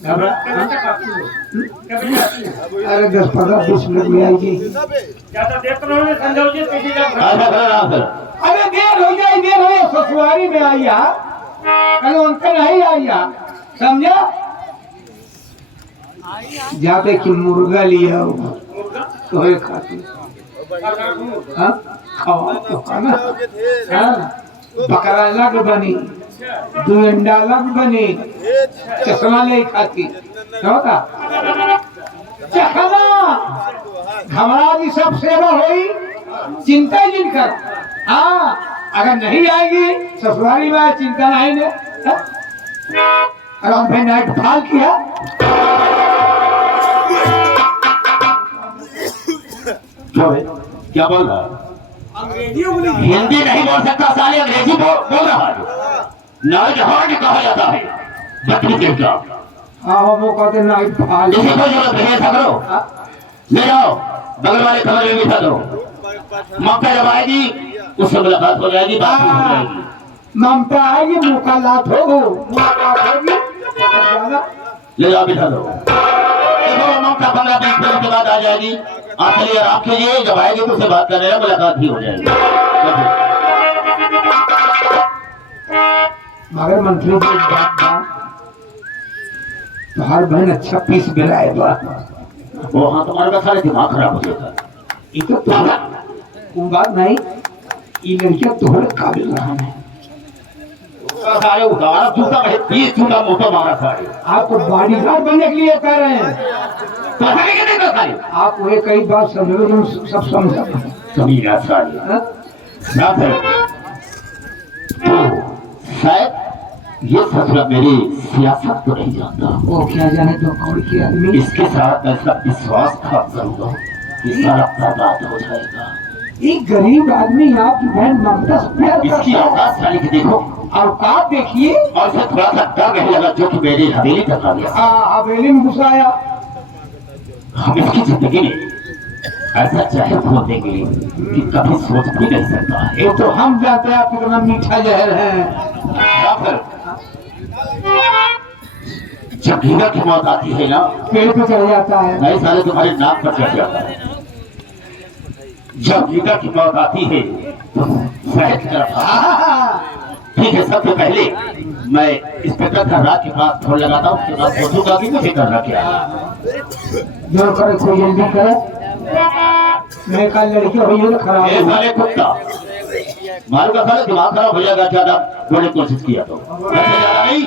अरे 10-15-20 मिनट में आएगी। अरे देर हो जाए ससुरारी में आइया, कल उनका नहीं आइया, समझा? जाते कि मुर्गा लिया होगा तो है खाते, हाँ खावा तो खाना, हाँ बकरा अलग बनी, 2 अंडा अलग बनी, चश्मा ले खाती, होता चखना घबरा की सब सेवा हुई, चिंता जिनकर। हाँ अगर नहीं आएगी ससुराली में चिंता नहीं ने। राम भाई नाइट फाल किया क्या बोल रहा है? हिंदी नहीं बोल सकता साले, अंग्रेजी बोल रहा है। नाइट हॉर्ड कहा जाता है बदतमीज का। हाँ वो कहते नाइट फाल। इसी को जरूरत है, ऐसा करो ले जाओ बगल वाले कमरे में बिठा दो, मौका जब आएगी उससे मुलाकात हो जाएगी, बात हो जाएगी। ममता आएगी मुलाकात होगी, ले जाओ बिठा दो। ममता 15-20 मिनट के बाद आ जाएगी, आप चलिए आराम कीजिए, जब आएगी तो उससे बात कर रहे हैं, मुलाकात भी हो जाएगी। मगर मंत्री जी तो हर बहन अच्छा पीस गिराएगा। वो हाँ तुम्हारे का सारे दिमाग खराब हो जाएगा। ये तो तुम्हारा वो बात नहीं, ये लड़कियां तुम्हारे काबिल रहा है। सारे उतारा जूता में 20 जूता मोटा मारा सारे। आप बॉडीगार्ड बनने के लिए कह रहे हैं, तो हमें क्या देगा सारे? आप वो कई बार समझो तुम सब समझ कमीना सारे ना फिर तो शायद ये ससुरा मेरी सियासत को नहीं जानता। वो क्या जाने तो कौन की आदमी। इसके साथ ऐसा विश्वास खा करूंगा कि सारा बर्बाद हो जाएगा। एक गरीब आदमी आपकी बहन ममता से प्यार इसकी औकात साली की देखो, औकात देखिए, और उसे थोड़ा सा डर नहीं लगा जो कि मेरी हवेली तक आ गया। हवेली में घुसाया। हम इसकी जिंदगी में ऐसा चाहे खो देंगे कि कभी सोच भी नहीं सकता है। ये तो हम जानते हैं आप कितना मीठा जहर है। जब गीता की मौत आती है ना, पेड़ पे चढ़ जाता है, नहीं साले तुम्हारे नाक पर चढ़ जाता है। जब गीता की मौत आती है तो शहर की तरफ ठीक है। सबसे पहले मैं इंस्पेक्टर खर्रा के पास फोन लगाता हूँ, उसके बाद सोचूंगा कि मुझे करना क्या है। जो करे कोई जल्दी करे, मैं कल लड़की हुई है खराब ये साले कुत्ता मारू का साले दिमाग खराब हो जाएगा, ज्यादा बोलने की कोशिश किया तो ज्यादा नहीं।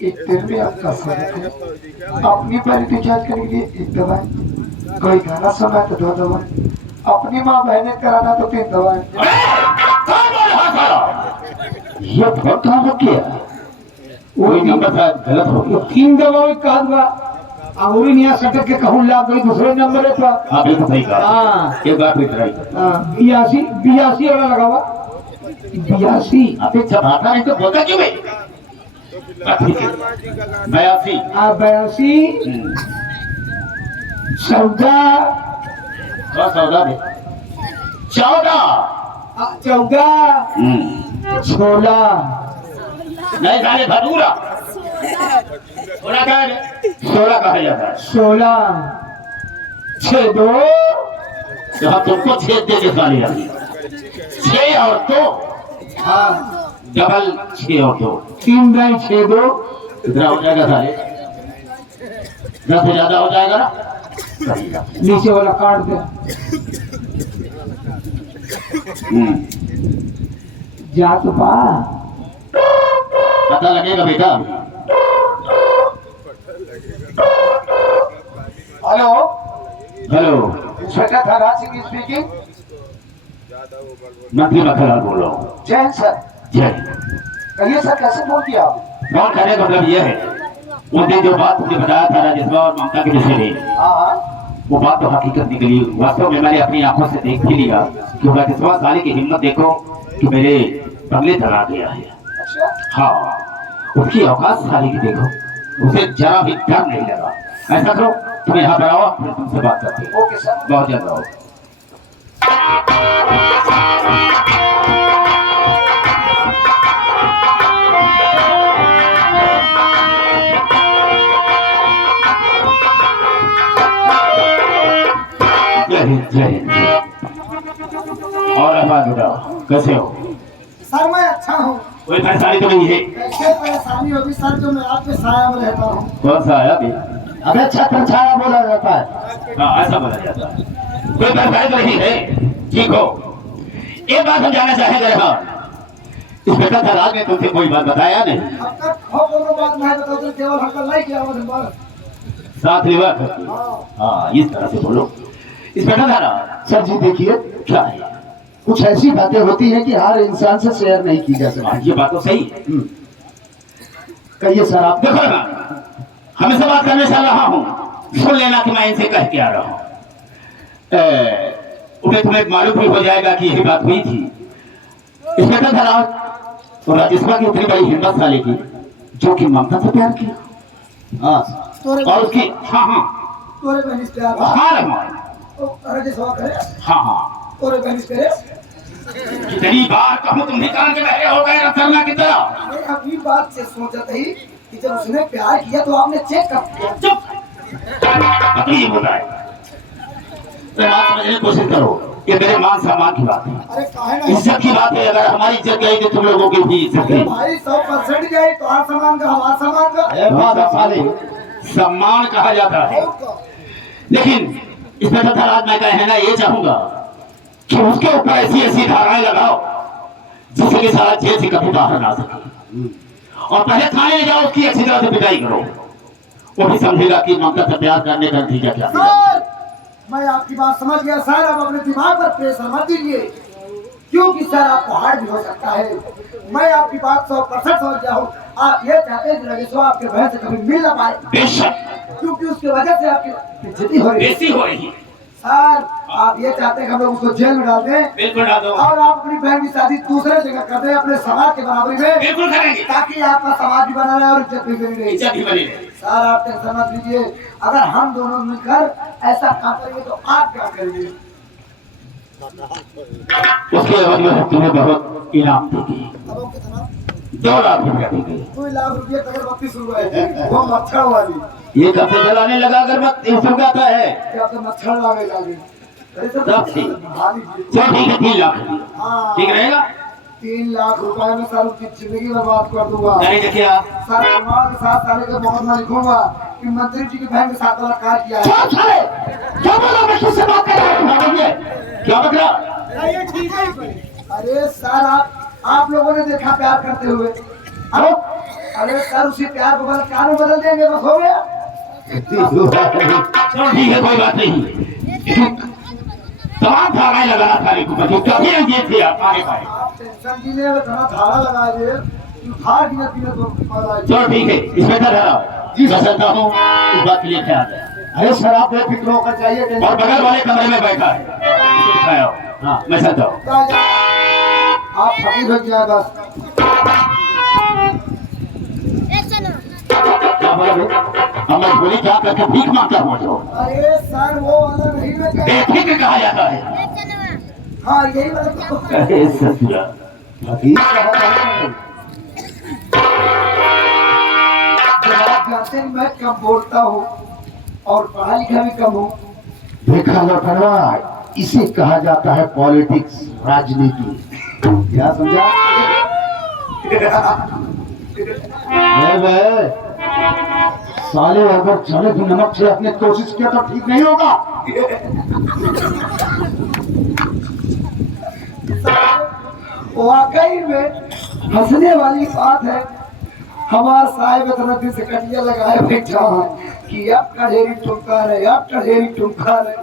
एक दिन में आपका स्वागत है। अपनी बारी की जांच करने के लिए एक दवाई, कोई गाना सुना तो 2 दवाई, अपनी माँ बहने कराना तो 3 दवाई। ये बहुत काम किया, वही नंबर शायद गलत हो गया। 3 दवाई कहा बा अंगूरी निया सटक के कहूँ ला गई दूसरे नंबर पर। हाँ बिल्कुल सही कहा। हाँ एक बार फिर ट्राई कर। 82 वाला लगावा। 82 अभी छपाता नहीं तो बोलता क्यों भाई? ठीक है 82। 82 14 16 नहीं साले भटूरा थोड़ा क्या है 16 कहा जाता है। 16 6 2 यहाँ तुमको 6 दे के साली रखी 6 और 2 हाँ डबल 6 और 2 3 बाई 6 2 इतना हो जाएगा साले 10 से ज्यादा हो जाएगा ना। नीचे वाला काट दे। जात बा पता लगेगा बेटा। हेलो हेलो छोटा थाना सिंह स्पीकिंग। मंत्री मखनलाल बोल रहा हूँ। जैन सर। जय कहिए सर, कैसे फोन किया आप? फोन करने का मतलब यह है उस दिन जो बात मुझे बताया था राजेश्वर और ममता के विषय में, वो बात तो हकीकत निकली। वास्तव में मैंने अपनी आंखों से देख भी लिया कि राजेश्वर साले की हिम्मत देखो कि मेरे बंगले तक आ गया है। हाँ उसकी औकात साले की देखो उसे जरा भी डर नहीं लगा। ऐसा करो, तुम यहाँ पर आओ, फिर तुमसे बात करते हैं। Okay sir. बहुत जल्द आओ। जय हिंद, जय हिंद। और अहमद बेटा, कैसे हो? सर मैं अच्छा हूँ। कोई परेशानी तो नहीं है? कैसे परेशानी होगी सर, जो मैं आपके साया में रहता हूँ। कौन सा आया अभी? अबे छत्र छाया बोला जाता है। हाँ, ऐसा बोला जाता है। कोई परेशानी तो नहीं है? ठीक हो। एक बात हम जानना चाहेंगे रहमान, इस बेटा राज ने तुमसे कोई बात बताया नहीं? अब तक हो दोनों बात मैं बताऊँ तो केवल हमका नहीं किया हुआ बस। साथ लिवा कर। हाँ। हाँ, इस तरह से बोलो। इस बेटा धारा सर जी देखिए, क्या है? कुछ ऐसी बातें होती हैं कि हर इंसान से शेयर नहीं की जा सकती। ये बात तो सही है। कहिए सर आप। देखो रहमान, हमें से बात करने चल रहा हूँ, सुन लेना कि मैं इनसे कह के आ रहा हूँ। उन्हें तुम्हें मालूम भी हो जाएगा कि यही बात हुई थी। इस बेटा धारा तो राजेश्वर की इतनी बड़ी हिम्मत साले की, जो कि ममता से प्यार किया। हाँ, तोरे और उसकी हाँ हाँ तोरे बहन से प्यार। हाँ रहमान, तो अरे जैसा करे हाँ हाँ। तोरे बहन से करे। कितनी बार कहूँ, तुम ही कान के बहरे हो गए रतरना की तरह। मैं अपनी बात से सोचा थी कि जब उसने प्यार किया तो आपने चेक कर दिया। चुप। अब ये बोला है, तो बात समझने की कोशिश करो। ये मेरे मान सम्मान की बात है, अरे काहे नहीं इज्जत की बात है। अगर हमारी इज्जत गई तो तुम लोगों की भी इज्जत अरे गई। भाई 100% गई तो हर सामान का हमारा सामान का। ए बात साले, सम्मान कहा जाता है। और क्या? लेकिन इसमें तथा राज मैं कहना ये चाहूंगा कि उसके ऊपर ऐसी ऐसी धाराएं लगाओ जिससे कि सारा जेल से कभी बाहर ना सके, और पहले थाने ले जाओ, उसकी अच्छी तरह से पिटाई करो। वो भी समझेगा कि ममता से प्यार करने का नतीजा क्या है। सर मैं आपकी बात समझ गया सर, अब अपने दिमाग पर प्रेशर मत दीजिए, क्योंकि सर आपको हार्ट भी हो सकता है। मैं आपकी बात 100% समझ गया हूँ। आप ये चाहते हैं कि राजेश्वर आपके बहन से कभी मिल ना पाए, बेशक क्योंकि उसकी वजह से आपकी बेइज्जती हो रही है। बेइज्जती हो रही है। सर आप ये चाहते हैं कि हम लोग उसको जेल में डाल दें बिल्कुल डाल दो, और आप अपनी बहन की शादी दूसरे जगह कर दें अपने समाज के बराबरी में, बिल्कुल करेंगे। ताकि आपका समाज भी बना रहे और इज्जत भी बनी रहे। इज्जत भी बनी रहे। सर आप टेंशन मत लीजिए, अगर हम दोनों मिलकर ऐसा काम करेंगे तो आप क्या करेंगे? उसके एवज में तुम्हें बहुत इनाम देगी। अब हम कितना 2 लाख रुपया देगी। 2 लाख रुपये का अगरबत्ती शुरू है, वो मच्छर वाली। ये कब से जलाने लगा अगर मत आता है। क्या तो मच्छर लागे लागे। सब ठीक। भारी चलो ठीक है, 3 लाख हाँ। ठीक रहेगा। 3 लाख रुपए में सर उसकी जिंदगी बर्बाद कर दूंगा। नहीं देखिए आप सर कुमार के साथ साले का मुकदमा लिखूंगा कि मंत्री जी की बहन के साथ वाला कार्य किया है। क्या साले, क्या बोला? मैं किससे बात कर रहा हूँ? क्या बक रहा? अरे सर आप लोगों ने देखा प्यार करते हुए। अरे सर उसी प्यार को कानून बदल देंगे, बस हो गया। चलो ठीक है, कोई बात नहीं। तमाम धाराएं लगाना थाने को बच्चों, कभी नहीं ये थे आप आने पाए। आप टेंशन की नहीं, थोड़ा धारा लगा दे, धार गिने पीने तो मजा आएगी। चलो ठीक है, इसमें था धारा जी सकता हूँ, इस बात के लिए ख्याल है। अरे सर आप बेफिक्र होकर चाहिए। और बगल वाले कमरे में बैठा है। हाँ, मैं चलता हूँ। आप फकीर हो गया बस। क्या बोला भाई? हम मजबूरी क्या करके भीख मांगता हूँ जो। अरे सर वो वाला नहीं मैं कह बेफिक्र कहा जाता है। हाँ यही वाला। अरे ससुरा, फकीर कहा जाता है। आप जानते हैं मैं कम बोलता हूँ और पढ़ा लिखा भी कम हूँ। देखा लौटनवा, इसे कहा जाता है पॉलिटिक्स, राजनीति। क्या समझा? साले अगर चले भी नमक से अपने कोशिश किया तो ठीक नहीं होगा। वाकई में हंसने वाली बात है। हमारा साहिब इतना दिन से कटिया लगाए बैठा है कि अब कढ़ेरी टुमका रहे, अब कढ़ेरी टुमका रहे।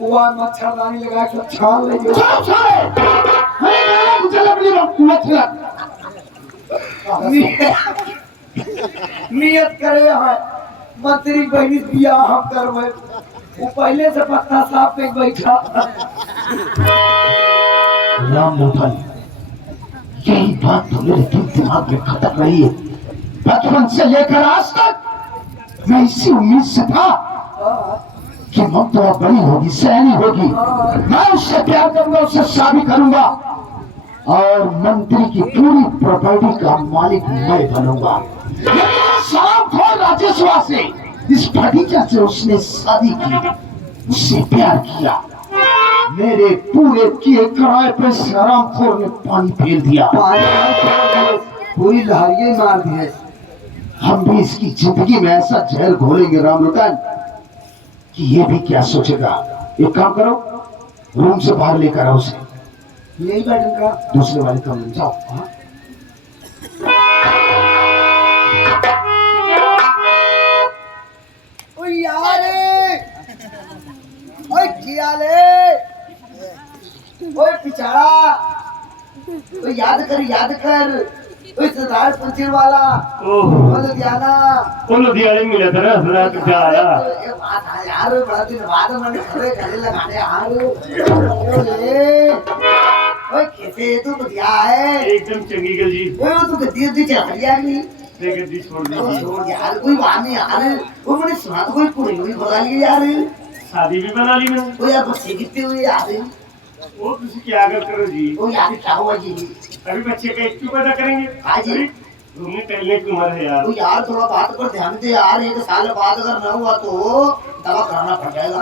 वो मच्छरदानी लगा के छान लेंगे। नियत करे है मंत्री बहनी बिया हम करवे, वो पहले से पत्ता साफ पे बैठा। राम मोहन, यही बात तो मेरे दिल दिमाग में खटक रही है। बचपन से लेकर आज तक मैं इसी उम्मीद से था कि ममता बड़ी होगी, सयानी होगी, मैं उससे प्यार करूंगा, उससे शादी करूंगा और मंत्री की पूरी प्रॉपर्टी का मालिक मैं बनूंगा। लेकिन राजेश्वर से, इस भतीजा से उसने शादी की, उससे प्यार किया, मेरे पूरे किए किराए पे शराबखोर ने पानी फेर दिया, पूरी लहरियां मार दी है। हम भी इसकी जिंदगी में ऐसा जहर घोलेंगे राम लुटन कि ये भी क्या सोचेगा। एक काम करो, रूम से बाहर लेकर आओ उसे, यही बेडरूम का दूसरे वाले कमरे में जाओ। याद कर सरदार पंचर वाला लुधियाना मिला था ना, क्या आया यार, बड़ा दिन बाद मैंने खड़े गले लगाने यार। ओए कैसे तू बढ़िया है? एकदम चंगी गल जी। ओए तू गद्दी चढ़िया नहीं, गद्दी छोड़ दी छोड़ यार, कोई बात नहीं यार। वो मैंने सुना तो कोई कुड़ी भी बना ली यार, शादी भी बना ली ना। वो यार बच्चे कितने हुए यार? वो तुझे क्या करो जी? वो यार क्या हुआ जी? अभी बच्चे का एक पैदा करेंगे। हाँ जी, घूमने टहलने की उम्र है यार। वो यार थोड़ा बात पर ध्यान दे यार, 1 साल बाद अगर न हुआ तो दवा कराना पड़ जाएगा।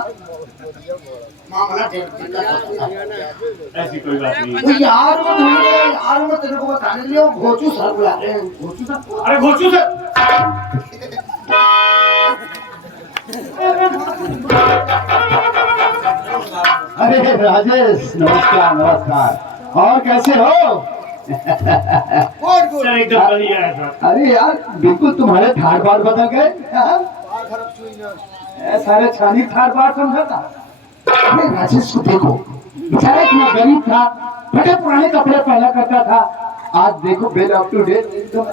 मामला ऐसी कोई बात नहीं। वो यार वो भूल गए यार, मैं तेरे को बताने के लिए वो घोचू सर बुला रहे हैं। घोचू सर? अरे घोचू सर, अरे राजेश, नमस्कार नमस्कार, और कैसे हो? सर एकदम बढ़िया है सर। अरे यार बिल्कुल तुम्हारे ठाट बार बदल गए। सारे छानी ठाट बार समझा था। अरे राजेश को देखो, बेचारा इतना गरीब था, बड़े पुराने कपड़े पहना करता था, आज देखो बेल अप टू डेट एकदम।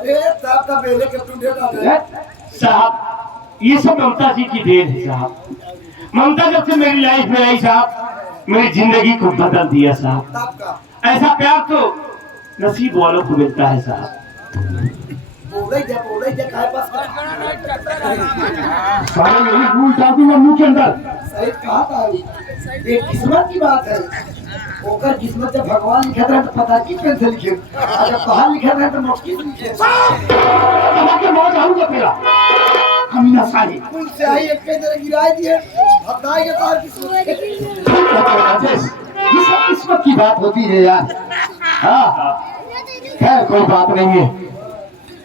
साहब ये सब ममता जी की देन है साहब। ममता जब से मेरी लाइफ में आई साहब, मेरी जिंदगी को बदल दिया साहब। ऐसा प्यार तो नसीब वालों को मिलता है साहब। सारे यही भूल जाऊंगा मुंह के अंदर। सही कहा था, ये किस्मत की बात है। ओकर किस्मत जब भगवान लिखा था तो पता की पेन से लिखे, अगर बाहर लिखा था तो मुश्किल से लिखे। के मौत आऊंगा तेरा कमीना साले। उनसे आई एक के तरह गिराई दिए, भगाई के तार किस्मत। राजेश, ये सब किस्मत की बात होती है यार। हाँ खैर कोई बात नहीं है।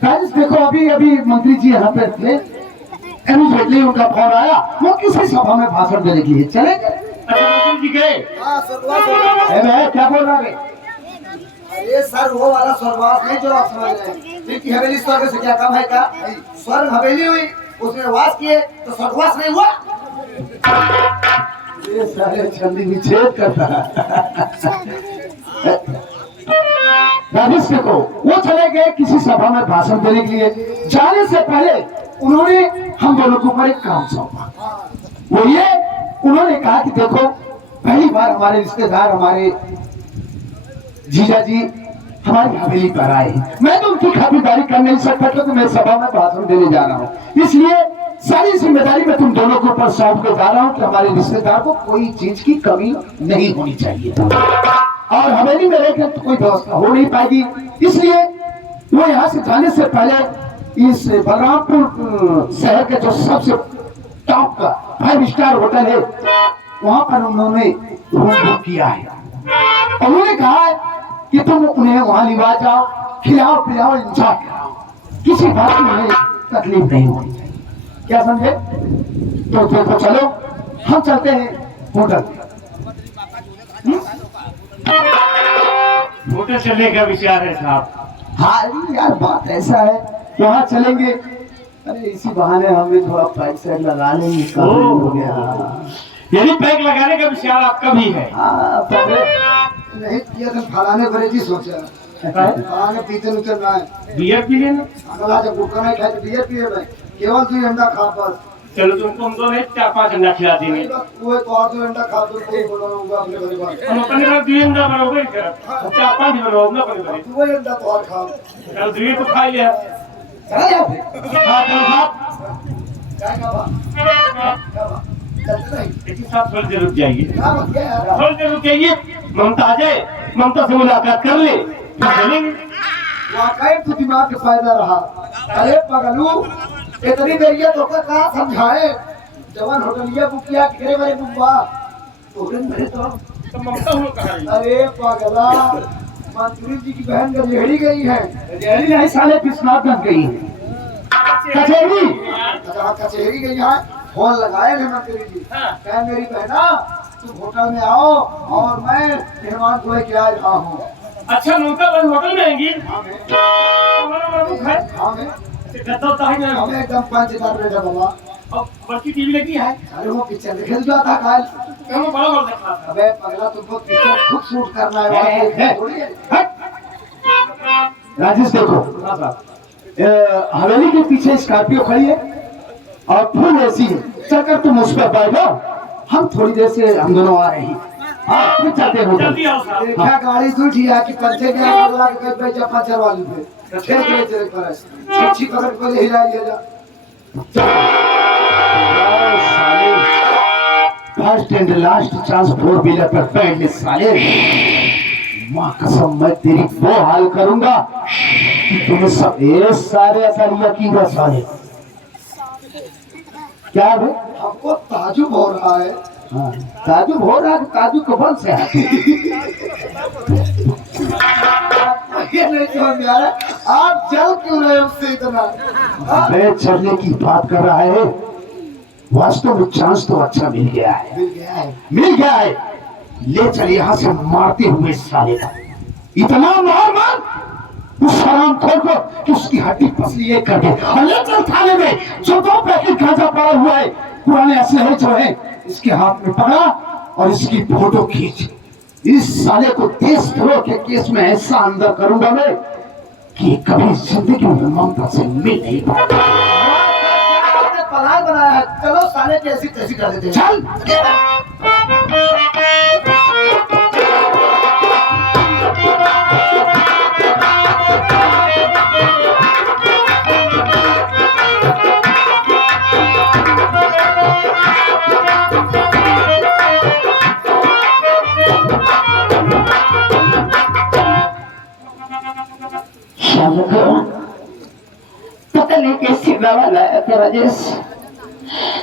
राजेश देखो, अभी अभी मंत्री जी यहाँ पे थे, इमीडिएटली उनका फोन आया, वो किसी सभा में भाषण देने के लिए चले गए। अच्छा मंत्री जी गए? हाँ स्वर्गवास। क्या बोल रहा है? अरे सर वो वाला स्वर्गवास नहीं जो आप समझ रहे हैं। क्योंकि हवेली स्वर्ग से क्या कम है का? स्वर्ग हवेली हुई, उसमें वास किए तो स्वर्गवास नहीं हुआ। ये सारे छंदी विच्छेद करता राजेश को वो चले गए किसी सभा में भाषण देने के लिए। जाने से पहले उन्होंने हम दोनों को ऊपर एक काम सौंपा। वो ये उन्होंने कहा कि देखो, पहली बार हमारे रिश्तेदार, हमारे जीजा जी हमारी हवेली पर आए। मैं तो उनकी खातिरदारी कर नहीं सकता क्योंकि मैं सभा में भाषण देने जा रहा हूँ, इसलिए सारी जिम्मेदारी मैं तुम दोनों के ऊपर सौंप के जा रहा हूँ कि हमारे रिश्तेदार को कोई चीज की कमी नहीं होनी चाहिए और हवेली में रहकर तो कोई व्यवस्था हो नहीं पाएगी। इसलिए वो यहाँ से जाने से पहले इस बलरामपुर शहर के जो सबसे टॉप का 5 स्टार होटल है, वहां पर उन्होंने रूम बुक किया है। उन्होंने कहा है कि तुम उन्हें वहां लिवा जाओ, खिलाओ पिलाओ, एंजॉय कराओ, किसी बात में उन्हें तकलीफ नहीं होनी चाहिए। क्या समझे? तो चलो हम चलते हैं होटल। होटल चलने का विचार है साहब। हाँ यार बात ऐसा है, वहाँ चलेंगे। अरे इसी बहाने हमें थोड़ा पैक सेट लगा लेंगे, हो गया। यदि पैक लगाने का विचार आपका भी है? हाँ नहीं किया तो फलाने बड़े जी सोचा फलाने पीते नुते ना बियर पी लेना। अगला जब भूखा नहीं खाए तो बियर पिए भाई, केवल 2 अंडा खा बस। चलो तुमको हम तो नहीं 4-5 अंडा खिला देंगे। वो तो और 2 अंडा खा दो तो बोला होगा अपने परिवार। हम अपने घर 2 अंडा बनाओगे क्या? 4-5 ही बनाओ ना अपने घर। वो अंडा तो और खाओ। चलो 2 तो खा लिया। चला जाओ। हाँ चलो साहब क्या बात? क्या बात? चलते नहीं? लेकिन साहब थोड़ी देर रुक जाइए, क्या बात क्या है? थोड़ी देर रुक जाइए। ममता आ जाए, ममता से मुलाकात कर ले, फिर चलेंगे। वाकई तो दिमाग का फायदा रहा। अरे पगलू, इतनी देर ये तो कहा समझाए। जवान होटलिया बुक किया घेरे मेरे बुब्बा मेरे तो ममता हुआ कहा है? अरे पगला, मंत्री जी की बहन गजेड़ी गई है। गजेड़ी नहीं साले विश्वनाथगंज गई है। कचहरी अच्छा कचहरी गई है। फोन लगाए थे मंत्री जी, कह मेरी बहना तुम होटल में आओ और मैं मेहमान को लेके आ रहा हूँ। अच्छा ममता बहन होटल में आएंगी? हाँ मैं हाँ मैं गद्दा होता है ना, हमें एकदम 5,000 रुपये का बाबा। और बड़की टीवी लगी है, अरे वो पिक्चर देखे जो था कल। हम बड़ा बड़ा देखा था। अबे पगला तुमको पिक्चर खुद शूट करना है, वहाँ पे थोड़ी है। राजेश देखो, हवेली के पीछे स्कॉर्पियो खड़ी है और फुल एसी है। चलकर तुम उस पर बैठो, हम थोड़ी देर से हम दोनों आ रहे हैं। हाँ फिर चलते हो। जल्दी आओ साहब। देखा गाड़ी टूट गया कि पंचर में आग लगा के कहीं बेचा पंचर वाली पे फिर तेरे पर छिछी पकड़ को ले हिला लिया जा। First and last chance 4 wheeler पर बैठ ले साले। माँ कसम मैं तेरी वो हाल करूंगा कि तुम्हें सब ये सारे असलिया की साले। क्या है? हमको ताजुब हो रहा है। हाँ, ताजुब हो रहा है। ताजुब कौन से है? ये नहीं समझ में आ रहा आप जल क्यों रहे उससे इतना? मैं चलने की बात कर रहा है। वास्तव में चांस तो अच्छा मिल गया है, मिल गया है। मिल गया है। ले चल यहाँ से मारते हुए साले का इतना मार मार उस हरामखोर को कि उसकी हड्डी पसली एक कर दे। और ले चल थाने में जो 2 पैकेट गांजा पड़ा हुआ है, पुराने असलहे जो है, इसके हाथ में पकड़ा और इसकी फोटो खींच। इस साले को देशद्रोह के केस में ऐसा अंदर करूंगा मैं कि कभी जिंदगी में ममता से मिल नहीं पाएगा। आपने प्लान बनाया है, चलो साले की ऐसी तैसी कर देते हैं। चल पता नहीं कैसी दवा लाया था राजेश,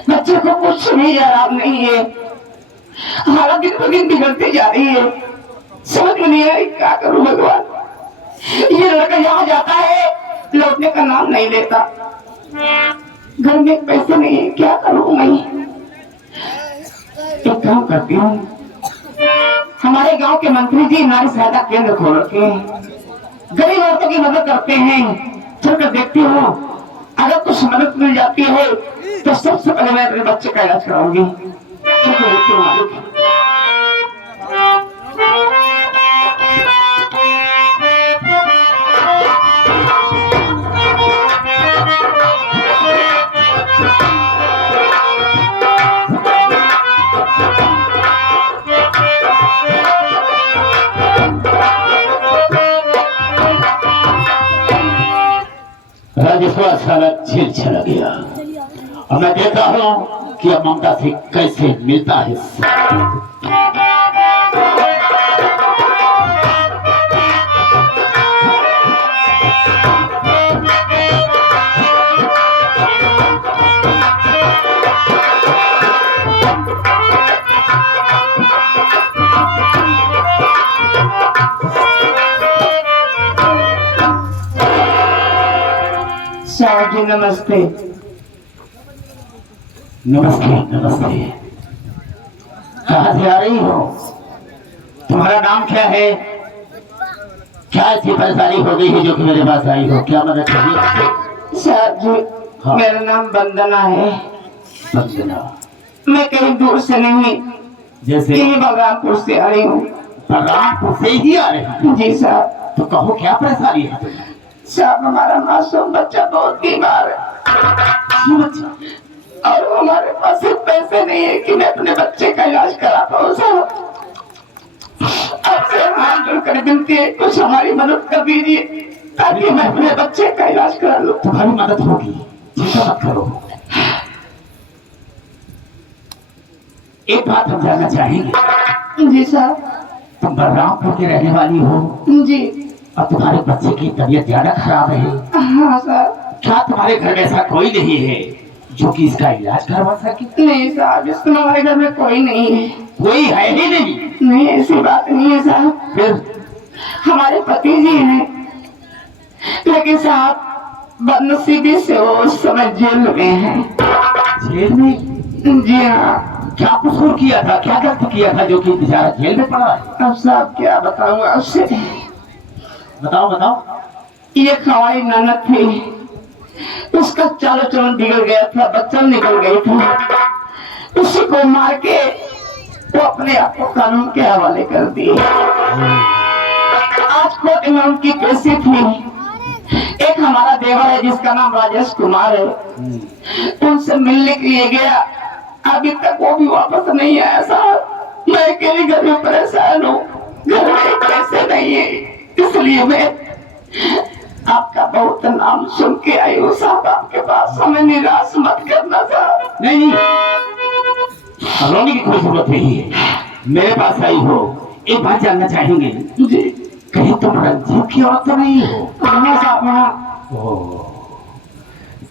बच्चे को कुछ भी आराम नहीं है। हालत दिन ब दिन बिगड़ती जा रही है, समझ में नहीं आ रही क्या करूं भगवान। ये लड़का यहाँ जाता है, लौटने का नाम नहीं लेता। घर में पैसे नहीं है, क्या करूं मैं। एक काम करती हूँ, हमारे गांव के मंत्री जी नारी सहायता केंद्र खोल रखे हैं, गरीब औरतों की मदद करते हैं। चलकर देखती हूँ, अगर कुछ मदद मिल जाती है तो सबसे पहले मैं अपने बच्चे का इलाज कराऊंगी। चलकर देखती हूँ मालिक। राजेश्वर सारा जेल चला गया और मैं देख रहा हूँ कि अब ममता से कैसे मिलता है। साहब जी नमस्ते। नमस्ते नमस्ते। कहाँ से आ रही हो? तुम्हारा नाम क्या है? क्या ऐसी परेशानी हो गई है जो कि मेरे पास आई हो? क्या मदद चाहिए? साहब जी हाँ। मेरा नाम वंदना है। वंदना, मैं कहीं दूर से नहीं, जैसे यही बलरामपुर से आई हूँ। बलरामपुर से ही आ रहे हो? जी साहब। तो कहो क्या परेशानी है तुम्हें? साहब हमारा मासूम बच्चा बहुत बीमार है क्यों बच्चा? और हमारे पास सिर्फ पैसे नहीं है कि मैं अपने बच्चे का इलाज करा पाऊँ। साहब आपसे हाथ जोड़कर विनती है, कुछ हमारी मदद कर दीजिए ताकि मैं अपने बच्चे का इलाज करा लूँ। तुम्हारी मदद होगी, चिंता मत करो। एक बात हम जानना चाहेंगे, जी साहब। तुम बलरामपुर की रहने वाली हो जी। और तुम्हारे बच्चे की तबीयत ज्यादा खराब है। हाँ साहब। क्या तुम्हारे घर में ऐसा कोई नहीं है जो कि इसका इलाज करवा सके? नहीं साहब, इस समय हमारे घर में कोई नहीं है। कोई है ही नहीं? नहीं, ऐसी बात नहीं है साहब। फिर हमारे पति जी हैं, लेकिन साहब बदनसीबी से वो उस समय जेल में हैं। जेल में? जी हाँ। क्या कसूर किया था, क्या गलती किया था जो कि बेचारा जेल में पड़ा है? अब साहब क्या बताऊंगा उससे। बताओ बताओ। ये हमारी ननद थी, उसका चाल चलन बिगड़ गया था, बच्चा निकल गई था, उसी को मार के वो अपने आप को कानून के हवाले कर दिए। आज कोर्ट में उनकी केसी थी। एक हमारा देवर है जिसका नाम राजेश कुमार है, उनसे मिलने के लिए गया, अभी तक वो भी वापस नहीं आया साहब। मैं अकेले घर में परेशान हूँ, घर में पैसे नहीं है, इसलिए मैं आपका बहुत नाम सुन के आई हूँ साहब आपके पास। हमें निराश मत करना साहब। नहीं, रोने की कोई जरूरत नहीं है, मेरे पास आई हो। एक बात जानना चाहेंगे जी। कहीं तुम रंजीत की औरत तो नहीं हो? हाँ साहब, हाँ।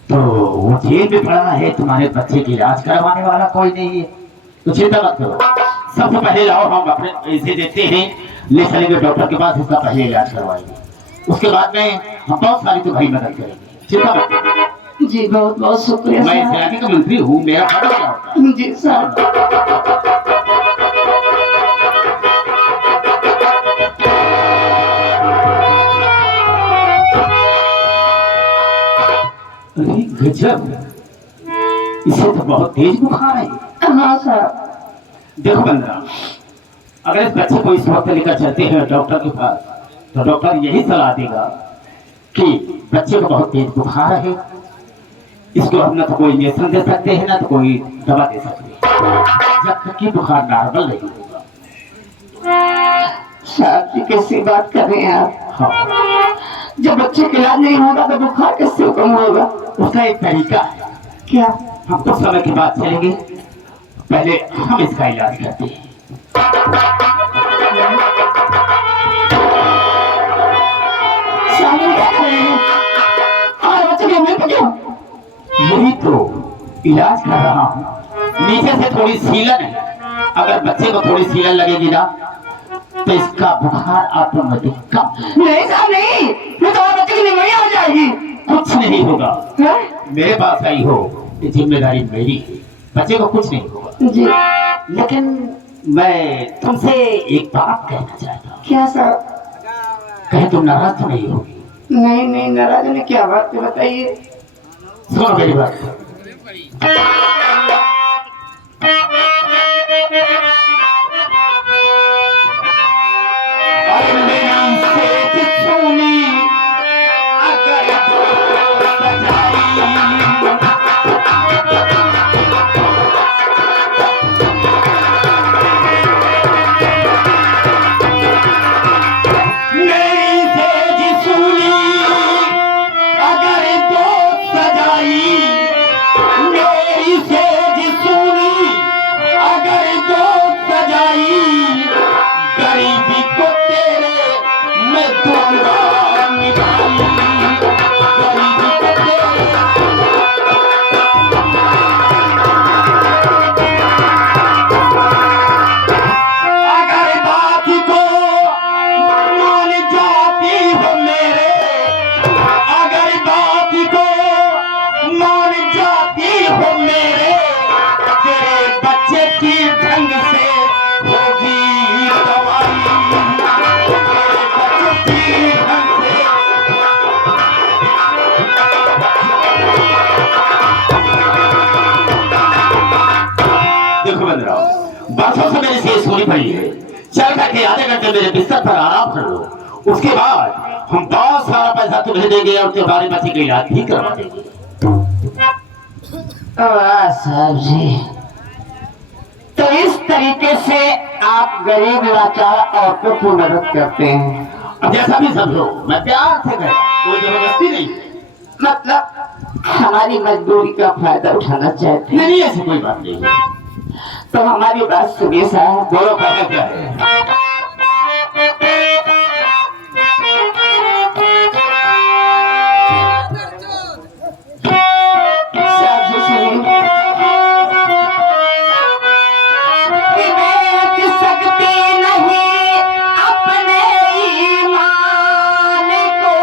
तो वो जेल में पड़ा है, तुम्हारे बच्चे की इलाज करवाने वाला कोई नहीं है, तो चिंता मत करो। सबसे पहले आओ, हम अपने इसे देखते हैं, ले चलेंगे डॉक्टर के पास, इसका पहले इलाज करवाएंगे, उसके बाद में हम बहुत सारी तुम्हारी मदद करेंगे, चिंता मत करो। जी बहुत बहुत शुक्रिया मैं इस साहब। इलाके का मंत्री हूँ, मेरा फर्ज क्या होता है? जी साहब। अरे गजब, इसे तो बहुत तेज बुखार है। हाँ साहब। देखो बंदरा, अगर इस बच्चे को इस वक्त लेकर चलते हैं डॉक्टर के पास, तो डॉक्टर यही सलाह देगा कि बच्चे को बहुत तेज बुखार है, इसको हम ना तो कोई इंजेक्शन दे सकते हैं ना तो कोई दवा दे सकते हैं, जब तक कि बुखार नॉर्मल नहीं होगा। साहब जी कैसी बात कर रहे हैं आप? हाँ, जब बच्चे का इलाज नहीं होगा तो बुखार कैसे कम होगा? उसका एक तरीका है। क्या? हम कुछ समय के बाद चलेंगे, पहले हम इसका इलाज करते हैं। साहब क्या कर रहे हैं? हमारे बच्चे के मुंह पे क्यों? यही तो इलाज कर रहा हूँ, नीचे से थोड़ी सीलन है, अगर बच्चे को थोड़ी सीलन लगेगी ना तो इसका बुखार ऑटोमेटिक कम। नहीं साहब नहीं, ये तो हमारे बच्चे की निमोनिया हो जाएगी। कुछ नहीं होगा, हाँ? मेरे पास आई हो, ये जिम्मेदारी मेरी है, बच्चे को कुछ नहीं होगा। जी। लेकिन मैं तुमसे एक बात कहना चाहता हूँ, क्या साहब? कहीं तुम नाराज तो नहीं होगी? नहीं नहीं, नाराज ने क्या बात है बताइए। सुनो मेरी बात, बातों से मेरी सेज होनी पड़ी है, चल करके आधे घंटे मेरे बिस्तर पर आराम कर लो, उसके बाद हम बहुत सारा पैसा तुम्हें देंगे और तुम्हारे बच्चे का इलाज भी करवा देंगे। साहब जी, तो इस तरीके से आप गरीब लाचार औरतों की मदद करते हैं? अब जैसा भी समझो, मैं प्यार से कर, कोई जबरदस्ती नहीं। मतलब हमारी मजदूरी का फायदा उठाना चाहते हैं? नहीं, ऐसी कोई बात नहीं है। तो हमारी बात सुनिए साहब। बोलो कहना क्या है? साहब जी सुनिए। कि बेच सकती नहीं अपने ईमान को,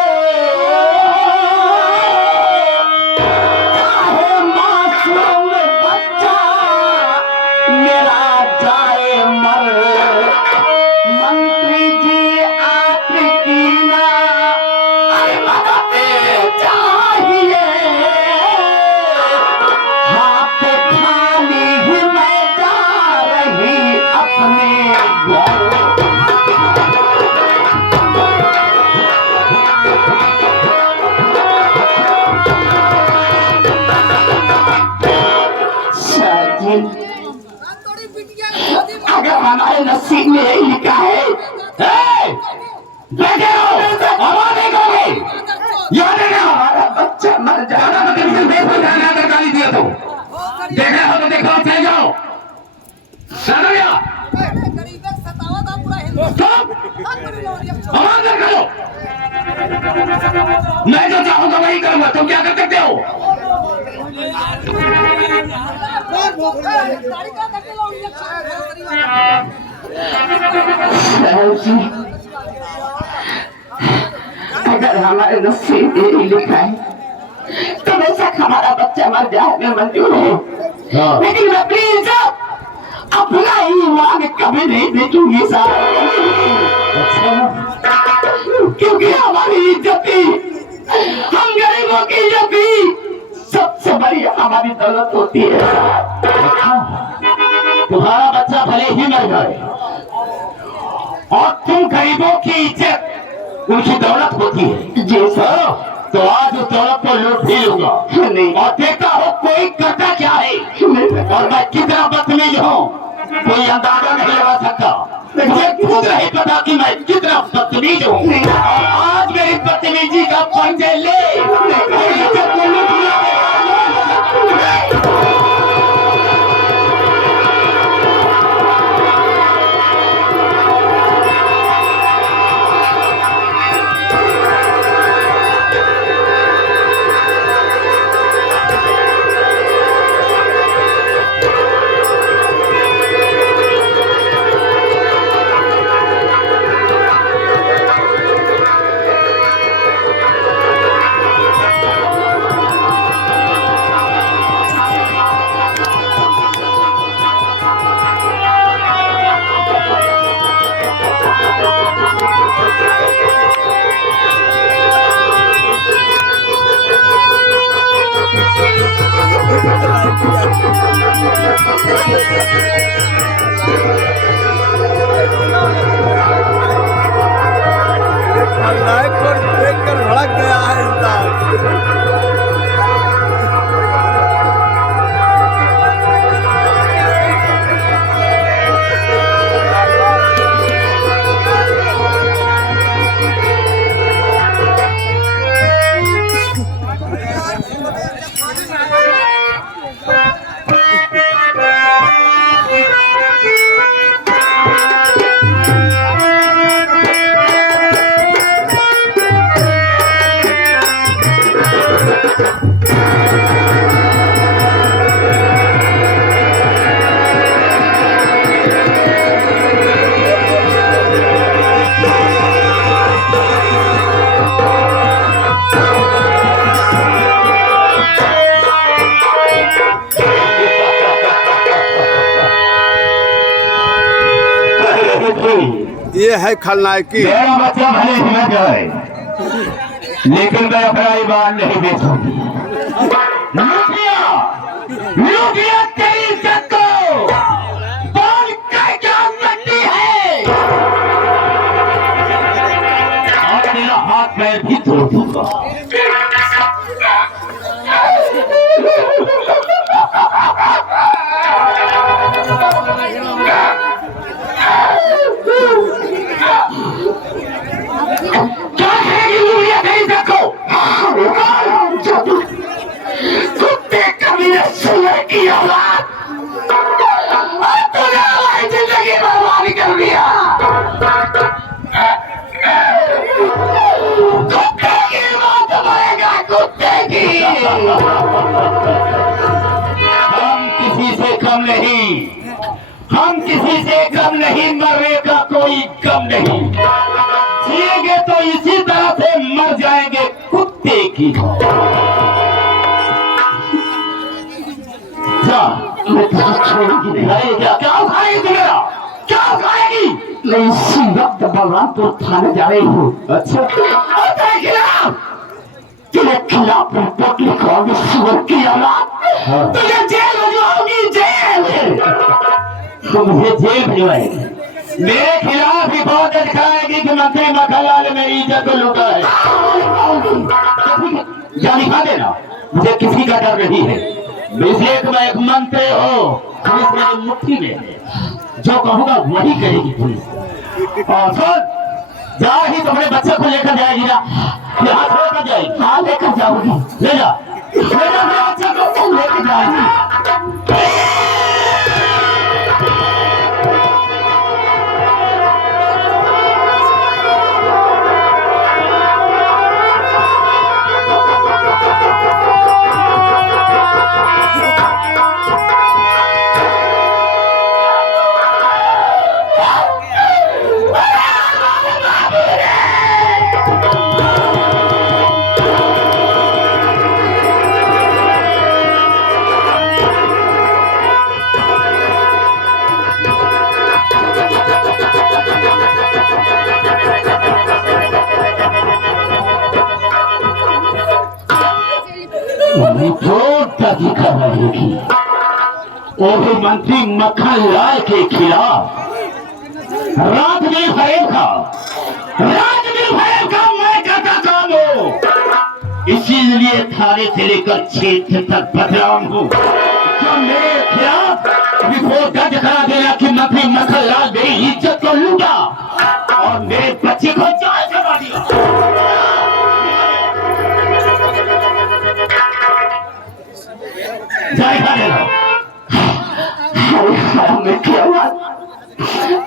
चाहे मासूम बच्चा मेरा जाए मर, मंत्री जी आपकी ना मदद चाहिए, हाथ खाली ही मैं जा रही अपने घर। शाह जी, अगर हमारे नसीब में यही लिखा है, बैठे हो, आवाज नहीं करोगे। याद है ना? हमारा बच्चा मर जाएगा, गाली दिया तो देखा हो तो देखो, चले जाओ। समझ आवाज न करो। मैं जो चाहूंगा वही करूंगा, तुम क्या कर सकते हो? साहब जी, अगर हमारे नसीब में यही लिखा है तो बेशक हमारा बच्चा मर जाए, मैं मंजूर हूँ। लेकिन मैं प्लीज अपना ईमान कभी नहीं बेचूंगी साहब, क्योंकि हमारी इज्जती, हम गरीबों की इज्जती सबसे बड़ी हमारी दौलत होती है। तुम्हारा बच्चा भले ही मर जाए और तुम गरीबों की इज्जत उनकी दौलत होती है। जी सर। तो आज उस दौलत को लूट भी लूंगा नहीं। और देखता हो कोई करता क्या है और मैं कितना बदतमीज हूँ, कोई अंदाजा नहीं लगा सकता। मुझे खुद नहीं पता कि मैं कितना बदतमीज हूँ। और आज मेरी बदतमीजी का पंजे ले और इज्जत को लूट लिया। लाइक को देखकर भड़क गया है इंसान। ये है खलनायकी। मेरा बच्चा भले ही मर जाए लेकिन मैं अपना ईमान नहीं बेचूंगी। लूटिया तेरी इज्जत को बोल कर क्या सकती है और तेरा हाथ पैर भी तोड़ दूंगा। क्या करेगी लूटिया तेरी इज्जत को? कुत्ते कभी ने सुअर की औलाद हम किसी से कम नहीं, हम किसी से कम नहीं, मरने का कोई कम नहीं। जिएंगे तो इसी तरह से मर जाएंगे कुत्ते की। जा, मैं तुझे छोड़ूंगी नहीं। अरे क्या खाएगी तू मेरा? क्या खाएगी? मैं इसी वक्त बलरामपुर थाने जा रही हूँ। अच्छा, तेरे खिलाफ रिपोर्ट लिखवाऊंगी सुअर की औलाद। तुझे जेल भिजवाऊंगी, जेल। तुम मुझे जेल भिजवाएगी? मेरे खिलाफ रिपोर्ट दिखाएगी कि मंत्री मक्खनलाल ने मेरी इज्जत को लूटा है। या लिखा देना, मुझे किसी का डर नहीं है। इसलिए तुम एक मंत्री हो, पुलिस मेरी मुट्ठी में है, जो कहूँगा वही करेगी पुलिस। और सुन, जा ही तुम्हारे बच्चे को लेकर जाएगी ना, यहाँ छोड़कर जाएगी। हाँ, लेकर जाऊंगी। ले जा, ले जा मेरे बच्चे को, लेकर जाऊंगी। रिपोर्ट दर्ज कर रहेगी, वो भी मंत्री मक्खनलाल के खिलाफ। राजवीर भैरव का, राजवीर भैरव का मैं करता काम हो, इसीलिए थाने से लेकर क्षेत्र तक बदनाम हूँ। जो मेरे खिलाफ रिपोर्ट दर्ज करा देना कि मंत्री मक्खनलाल मेरी इज्जत को लूटा और मेरे बच्चे को जान छुड़ा दिया।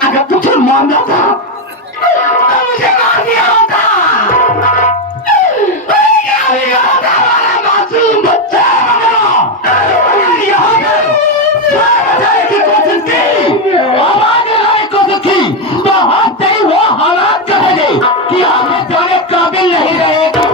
अगर तुझे मारना था तो मुझे मार दिया होता। मासूम बच्चा की कोशिश की, आवाज लगाने की कोशिश की, तो हम तेरी वो हालात कहेंगे कि आगे जाने काबिल नहीं रहेगा।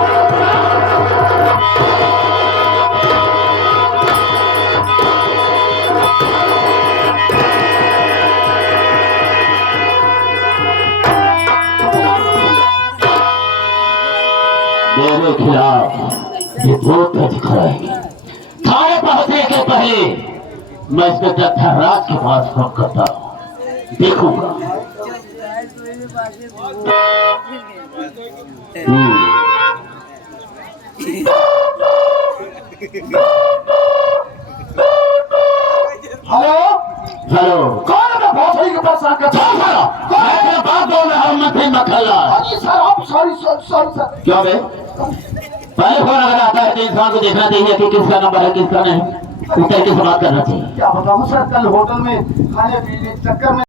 मेरे खिलाफ रिपोर्ट दर्ज कराएगी। थाने पहुंचने के पहले मैं इंस्पेक्टर थर्राज के पास फोन करता हूँ, देखूंगा। हेलो हेलो, कौन है? मैं बहुत के पास आकर मैं तेरा बाप बोल रहा हूँ, मंत्री मक्खनलाल। सर आप सॉरी सर। क्यों बे? पहले फोन अगर आता है तो इंसान को देखना चाहिए कि किसका नंबर है किसका नहीं, उतर के बात करना चाहिए। क्या बताऊँ सर, कल होटल में खाने पीने के चक्कर में